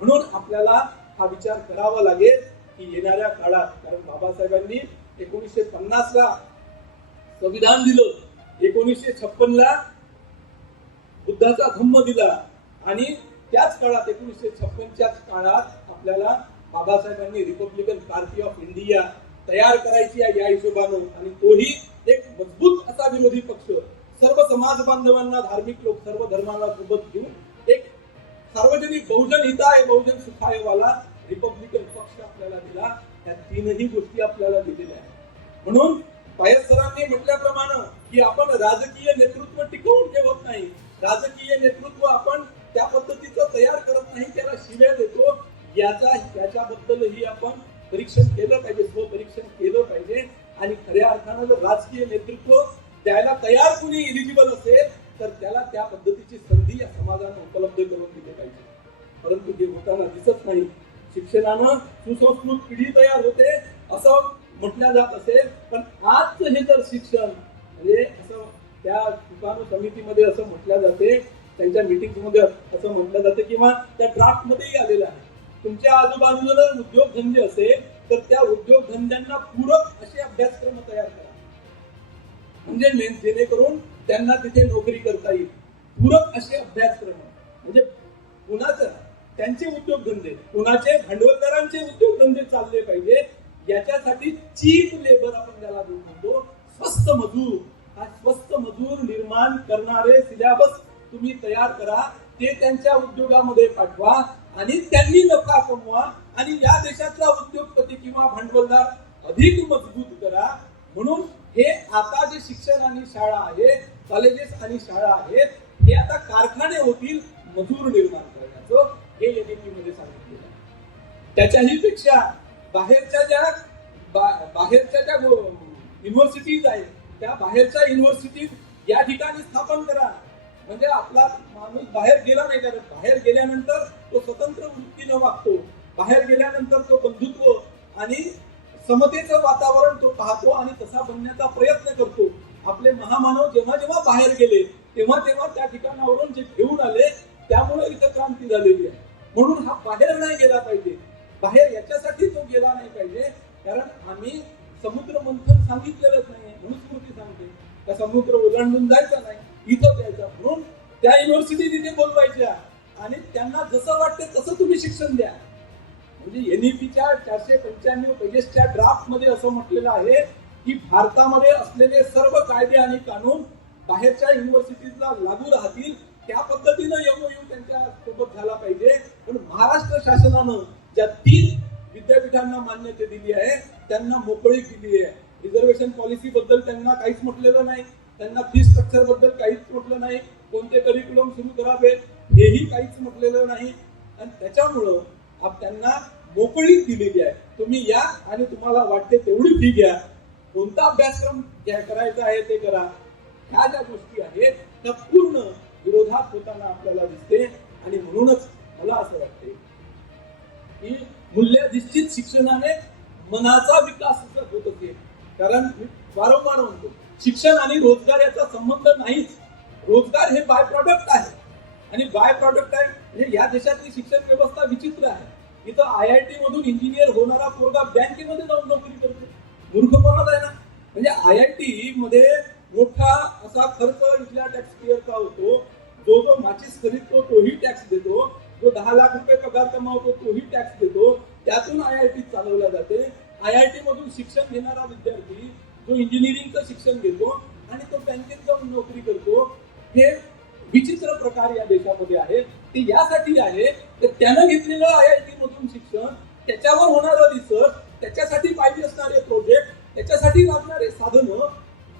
म्हणून आपल्याला हा विचार करावा लागेल की येणाऱ्या काळात, कारण बाबासाहेबांनी 1950 ला संविधान दिलं, 1956 ला बुद्धाचा धम्म दिला आणि त्याच काळात 1956च्याच काळात आपल्याला बाबासाहेबांनी रिपब्लिकन पार्टी ऑफ इंडिया तयार करायची आहे या हिशोबानं, आणि तोही एक मजबूत असा विरोधी पक्ष, सर्व समाज बांधवांना, धार्मिक लोक, सर्व धर्मांना सोबत घेऊन एक सार्वजनिक बहुजन हिताय बहुजन सुखाय वाला रिपब्लिकन पक्ष आपल्याला दिला. त्या तीनही गोष्टी आपल्याला दिलेल्या आहेत. म्हणून पायस सरांनी म्हटल्याप्रमाणे की आपण राजकीय नेतृत्व टिकवून ठेवत नाही, राजकीय नेतृत्व आपण त्या पद्धतीचं तयार करत नाही, त्याला शिव्या देतो. याच्याबद्दलही आपण परीक्षण केलं पाहिजे, स्वपरीक्षण केलं पाहिजे. आणि खऱ्या अर्थानं जर राजकीय नेतृत्व द्यायला तयार कुणी इलिजिबल असेल तर त्याला त्या पद्धतीची संधी या समाजाने उपलब्ध करून दिली पाहिजे. परंतु हे होताना दिसत नाही. शिक्षणानं सुसंस्कृत पिढी तयार होते असं म्हटलं जात असेल, पण आजचं हे जर शिक्षण म्हणजे असं त्या सुकाणू समितीमध्ये असं म्हटलं जाते, त्यांच्या मीटिंगमध्ये असं म्हटलं जाते किंवा त्या ड्राफ्ट मध्येही आलेलं आहे, तुमच्या आजूबाजूला जर उद्योगधंदे असेल तर त्या उद्योगधंद्यांना पूरक असे अभ्यासक्रम तयार करा, म्हणजे जेणेकरून त्यांना तिथे नोकरी करता येईल. पूरक असे अभ्यासक्रम म्हणजे कुणाचं त्यांचे उद्योगधंदे, कुणाचे भांडवलदारांचे उद्योगधंदे चालले पाहिजे. याच्यासाठी चीप लेबर आपण ज्याला म्हणतो, स्वस्त मजूर, हा स्वस्त मजूर निर्माण करणारे सिलेबस तुम्ही तयार करा, ते त्यांच्या उद्योगामध्ये पाठवा आणि त्यांनी नफा कमवा आणि या देशातला उद्योगपती किंवा भांडवलदार अधिक मजबूत करा. म्हणून हे आता जे शिक्षण आणि शाळा आहेत, कॉलेजेस आणि शाळा आहेत, हे आता कारखाने होतील मजूर निर्माण करण्याचं, हे एनईपी मध्ये सांगितलेलं आहे. त्याच्याही पेक्षा बाहेरच्या ज्या युनिव्हर्सिटीज आहेत, त्या बाहेरच्या युनिव्हर्सिटीज या ठिकाणी स्थापन करा. म्हणजे आपला माणूस बाहेर गेला नाही, कारण बाहेर गेल्यानंतर तो स्वतंत्र वृत्तीनं वागतो, बाहेर गेल्यानंतर तो बंधुत्व आणि समतेचं वातावरण तो पाहतो आणि तसा बनण्याचा प्रयत्न करतो. आपले महामानव जेव्हा जेव्हा बाहेर गेले तेव्हा तेव्हा त्या ठिकाणावरून जे घेऊन आले, त्यामुळे इथं क्रांती झालेली आहे. म्हणून हा बाहेर नाही गेला पाहिजे, बाहेर याच्यासाठी तो गेला नाही पाहिजे, कारण आम्ही समुद्र मंथन सांगितलेलंच नाही, मनुस्मृती सांगते त्या समुद्र ओलांडून जायचा नाही, इथं जायचा. म्हणून त्या युनिव्हर्सिटी तिथे बोलवायच्या आणि त्यांना जसं वाटते तसं तुम्ही शिक्षण द्या. म्हणजे एनईपीच्या 495 पेजेसच्या ड्राफ्ट मध्ये असं म्हटलेलं आहे की भारतामध्ये असलेले सर्व कायदे आणि कानून बाहेरच्या युनिव्हर्सिटीजला लागू राहतील, त्या पद्धतीनं एमओयू त्यांच्या सोबत झाला पाहिजे. पण महाराष्ट्र शासनानं ज्या 3 विद्यापीठांना मान्यता दिली आहे त्यांना मोकळीक दिली आहे. रिझर्वेशन पॉलिसी बद्दल त्यांना काहीच म्हटलेलं नाही, त्यांना फी स्ट्रक्चर बद्दल काहीच म्हटलं नाही, कोणते करिक्युलम सुरू करावे हेही काहीच म्हटलेलं नाही. आणि त्याच्यामुळं त्यांना मोकळीक दिलेली आहे, तुम्ही या आणि तुम्हाला वाटते तेवढी फी घ्या, कोणता अभ्यासक्रम करायचा आहे ते करा. ह्या ज्या गोष्टी आहेत त्या पूर्ण विरोधात होताना आपल्याला दिसते. आणि म्हणूनच मला असं वाटते की मूल्याधिष्ठित शिक्षणाने मनाचा विकास होत असेल. कारण मी वारंवार म्हणतो, शिक्षण आणि रोजगार याचा संबंध नाहीच. रोजगार हे बाय प्रॉडक्ट आहे आणि बाय प्रॉडक्ट आहे. म्हणजे या देशातली शिक्षण व्यवस्था विचित्र आहे. इथं IIT मधून इंजिनियर होणारा पोरगा बँकेमध्ये जाऊन नोकरी करतो, मूर्खपणाच आहे ना. म्हणजे IIT मध्ये मोठा असा खर्च इथल्या टॅक्स पेअरचा होतो. जो माचीस खरीदतो तोही टॅक्स देतो, जो 10 लाख रुपये पगार कमावतो तोही टॅक्स देतो. त्यातून IIT चालवल्या जाते. IIT मधून शिक्षण घेणारा विद्यार्थी जो इंजिनिअरिंगचं शिक्षण घेतो आणि तो बँकेत जाऊन नोकरी करतो, हे विचित्र प्रकार या देशामध्ये आहे. ते यासाठी आहे की त्यानं घेतलेलं IIT मधून शिक्षण, त्याच्यावर होणारं रिसर्च, त्याच्यासाठी पाहिजे असणारे प्रोजेक्ट, त्याच्यासाठी लागणारे साधनं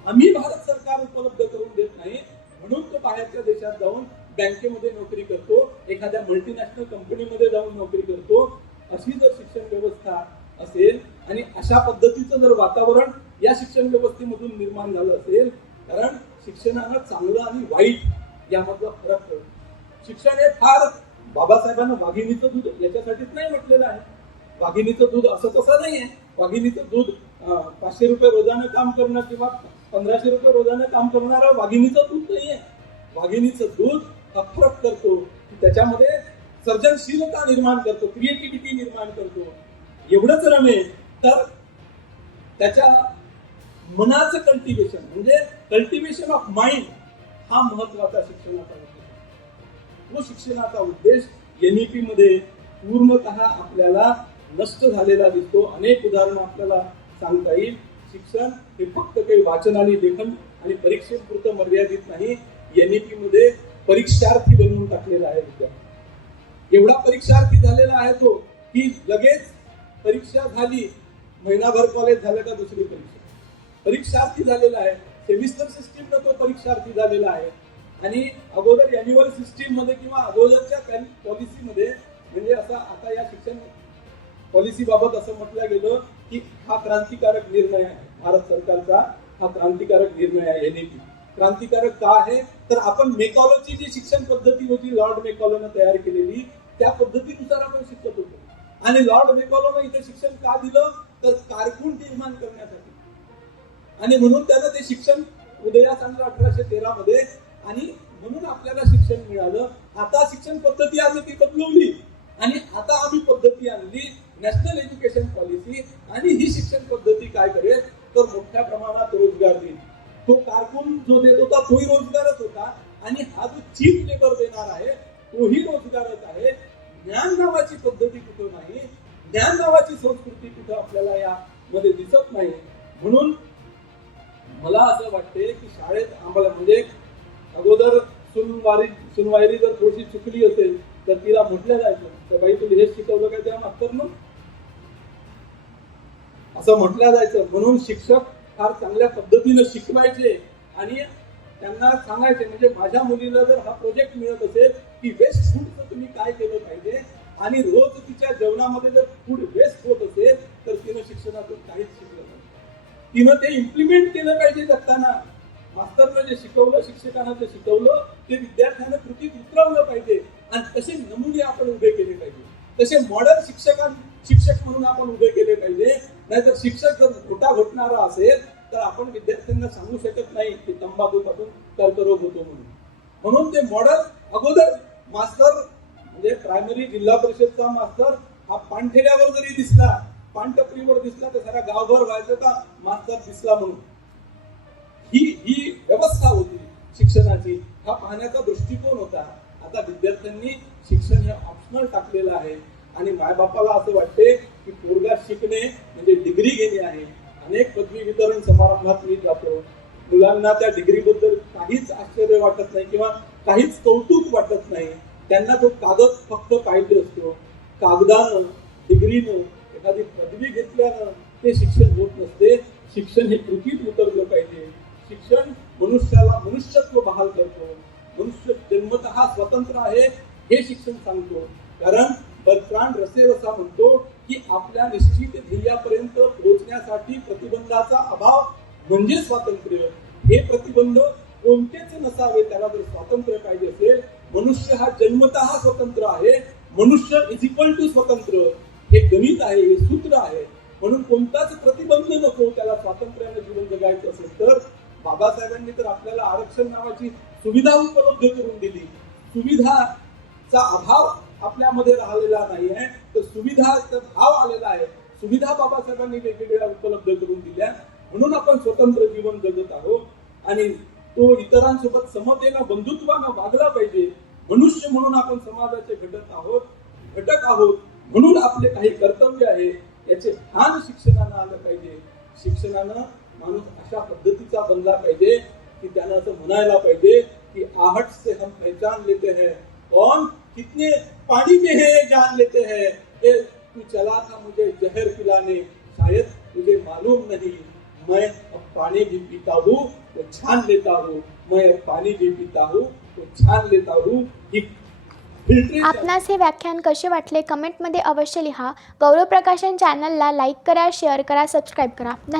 आम्ही भारत सरकार उपलब्ध करून देत नाही. म्हणून तो बाहेरच्या देशात जाऊन बँकेमध्ये नोकरी करतो, एखाद्या मल्टीनॅशनल कंपनीमध्ये जाऊन नोकरी करतो. अशी जर शिक्षण व्यवस्था असेल आणि अशा पद्धतीचं जर वातावरण या शिक्षण व्यवस्थेमधून निर्माण झालं असेल, कारण शिक्षणानं चांगलं आणि वाईट यामधला फरक कळतो. शिक्षण हे फार बाबासाहेबांना वाघिणीचं दूध याच्यासाठीच नाही म्हटलेलं आहे. वाघिणीचं दूध असं तसं नाही आहे. वाघिणीचं दूध 500 रुपये रोजानं काम करणं किंवा 1500 रुपये रोजानं काम करणारं वाघिणीचं दूध नाही आहे. वाघिणीचं दूध हा फरक करतो, त्याच्यामध्ये सर्जनशीलता निर्माण करतो, क्रिएटिव्हिटी निर्माण करतो. एवढंच नव्हे तर त्याच्या मनाचं कल्टिवेशन, म्हणजे कल्टिवेशन ऑफ माइंड हा महत्वाचा शिक्षणाचा उद्देश. तो शिक्षणाचा उद्देश NEP मध्ये पूर्णतः आपल्याला नष्ट झालेला दिसतो. अनेक उदाहरणं आपल्याला सांगता येईल. शिक्षण हे फक्त काही वाचन आणि लेखन आणि परीक्षेपुरतं मर्यादित नाही. NEP मध्ये परीक्षार्थी बनवून टाकलेला आहे विद्यार्थी. एवढा परीक्षार्थी झालेला आहे तो की लगेच परीक्षा झाली, महिनाभर कॉलेज झालं का दुसरी परीक्षार्थी झालेला आहे. सेमिस्टर सिस्टीमनं तो परीक्षार्थी झालेला आहे. आणि अगोदर अॅन्युअल सिस्टीम मध्ये किंवा अगोदरच्या पॉलिसीमध्ये म्हणजे असं आता या शिक्षण पॉलिसी बाबत असं म्हटलं गेलं की हा क्रांतिकारक निर्णय आहे. भारत सरकारचा हा क्रांतिकारक निर्णय आहे NEP. क्रांतिकारक का आहे तर आपण मेकॉलॉजी जी शिक्षण पद्धती होती लॉर्ड मेकॉलोनं तयार केलेली त्या पद्धतीनुसार आपण शिकत होतो. आणि लॉर्ड मेकॉलोनं इथे शिक्षण का दिलं तर कारकून निर्माण करण्यासाठी. आणि म्हणून त्यानं ते शिक्षण उदयास आणलं 1813 मध्ये. आणि म्हणून आपल्याला शिक्षण मिळालं. आता शिक्षण पद्धती आम्ही ती बदलवली आणि आता आम्ही पद्धती आणली नॅशनल एज्युकेशन पॉलिसी. आणि ही शिक्षण पद्धती काय करेल तर मोठ्या प्रमाणात रोजगार देईल. तो कारकून जो देत होता तोही रोजगारच होता आणि हा जो चीप लेबर देणार आहे तोही रोजगारच आहे. ज्ञान नावाची पद्धती कुठं नाही, ज्ञान नावाची संस्कृती कुठं आपल्याला यामध्ये दिसत नाही. म्हणून मला असं वाटते की शाळेत आम्हाला म्हणजे अगोदर सुनवायरी जर थोडीशी चुकली असेल तर तिला म्हटलं जायचं तर बाई तुला हेच शिकवलं काय त्या मास्तरनं असं म्हटलं जायचं. म्हणून शिक्षक फार चांगल्या पद्धतीनं शिकवायचे आणि त्यांना सांगायचे. म्हणजे माझ्या मुलीला जर हा प्रोजेक्ट मिळत असेल की वेस्ट फूडचं तुम्ही काय केलं पाहिजे आणि रोज तिच्या जेवणामध्ये जर फूड वेस्ट होत असेल तर तिनं शिक्षणातून काहीच शिकलं नाही. तिनं ते इम्प्लिमेंट केलं पाहिजे जगताना. मास्तरनं जे शिकवलं, शिक्षकांना जे शिकवलं ते विद्यार्थ्यांना कृतीत उतरवलं पाहिजे आणि तसे नमुने आपण उभे केले पाहिजे. तसे मॉडर्न शिक्षक म्हणून आपण उभे केले पाहिजे. नाहीतर शिक्षक जर खोटा घोटणारा असेल तर आपण विद्यार्थ्यांना सांगू शकत नाही की तंबाखूपासून कर्करोग होतो म्हणून. म्हणून ते मॉडल अगोदर मास्तर म्हणजे प्रायमरी जिल्हा परिषदचा मास्तर हा पाणठेल्यावर जरी दिसला, पानटपरीवर दिसला तर सारा गावभर व्हायचं का मास्तर दिसला म्हणून. ही व्यवस्था होती शिक्षणाची. हा पाहण्याचा दृष्टिकोन होता. आता विद्यार्थ्यांनी शिक्षण हे ऑप्शनल टाकलेलं आहे आणि मायबापाला असं वाटते की पोरगा शिकणे म्हणजे डिग्री घेणे आहे. अनेक पदवी वितरण समारंभात मी जातो. मुलांना त्या डिग्रीबद्दल काहीच आश्चर्य वाटत नाही किंवा काहीच कौतुक वाटत नाही. त्यांना तो कागद फक्त पाहिजे असतो. कागदानं डिग्रीनं एखादी पदवी घेतल्यानं ते शिक्षण होत नसते. शिक्षण हे कृतीत उतरलं पाहिजे. शिक्षण मनुष्याला मनुष्यत्व बहाल करतो. मनुष्य जन्मतः स्वतंत्र आहे हे शिक्षण सांगतो. कारण बर्ट्रांड रसेल असा म्हणतो की आपल्या निश्चित ध्येयापर्यंत पोहोचण्यासाठी प्रतिबंधाचा अभाव म्हणजे स्वातंत्र्य. हे प्रतिबंध कोणतेच नसावे. त्याला जर स्वातंत्र्य पाहिजे असेल, मनुष्य हा जन्मतः स्वतंत्र आहे. मनुष्य इज इक्वल टू स्वतंत्र हे गणित आहे, हे सूत्र आहे. म्हणून कोणताच प्रतिबंध नको. त्याला स्वातंत्र्याने जीवन जगायचं असेल तर बाबासाहेबांनी तर आपल्याला आरक्षण नावाची सुविधा उपलब्ध करून दिली. सुविधाचा अभाव आपल्यामध्ये राहिलेला नाही आहे तर सुविधाचा भाव आलेला आहे. सुविधा बाबासाहेबांनी वेगवेगळ्या उपलब्ध करून दिल्या म्हणून आपण स्वतंत्र जीवन जगत आहोत. आणि तो इतरांसोबत समतेनं बंधुत्वानं वागला पाहिजे. मनुष्य म्हणून आपण समाजाचे घटक आहोत म्हणून आपले काही कर्तव्य आहे याचे भान शिक्षणानं आलं पाहिजे. शिक्षणानं माणूस अशा पद्धतीचा बनला पाहिजे की त्यानं असं म्हणायला पाहिजे की आहट से हम पहचान लेते हैं कौन कितने पानी में है जान लेते हैं. तू चला था मुझे जहर पिलाने शायद तुझे मालूम नहीं. मैं अब पानी भी पीता हूँ तो छान लेता हूँ. मैं अब पानी भी पीता हूँ तो छान लेता हूँ. आपणास हे व्याख्यान कसे वाटले कमेंटमध्ये अवश्य लिहा. गौरव प्रकाशन चॅनलला लाईक करा, शेअर करा, सबस्क्राईब करा. धन्यवाद.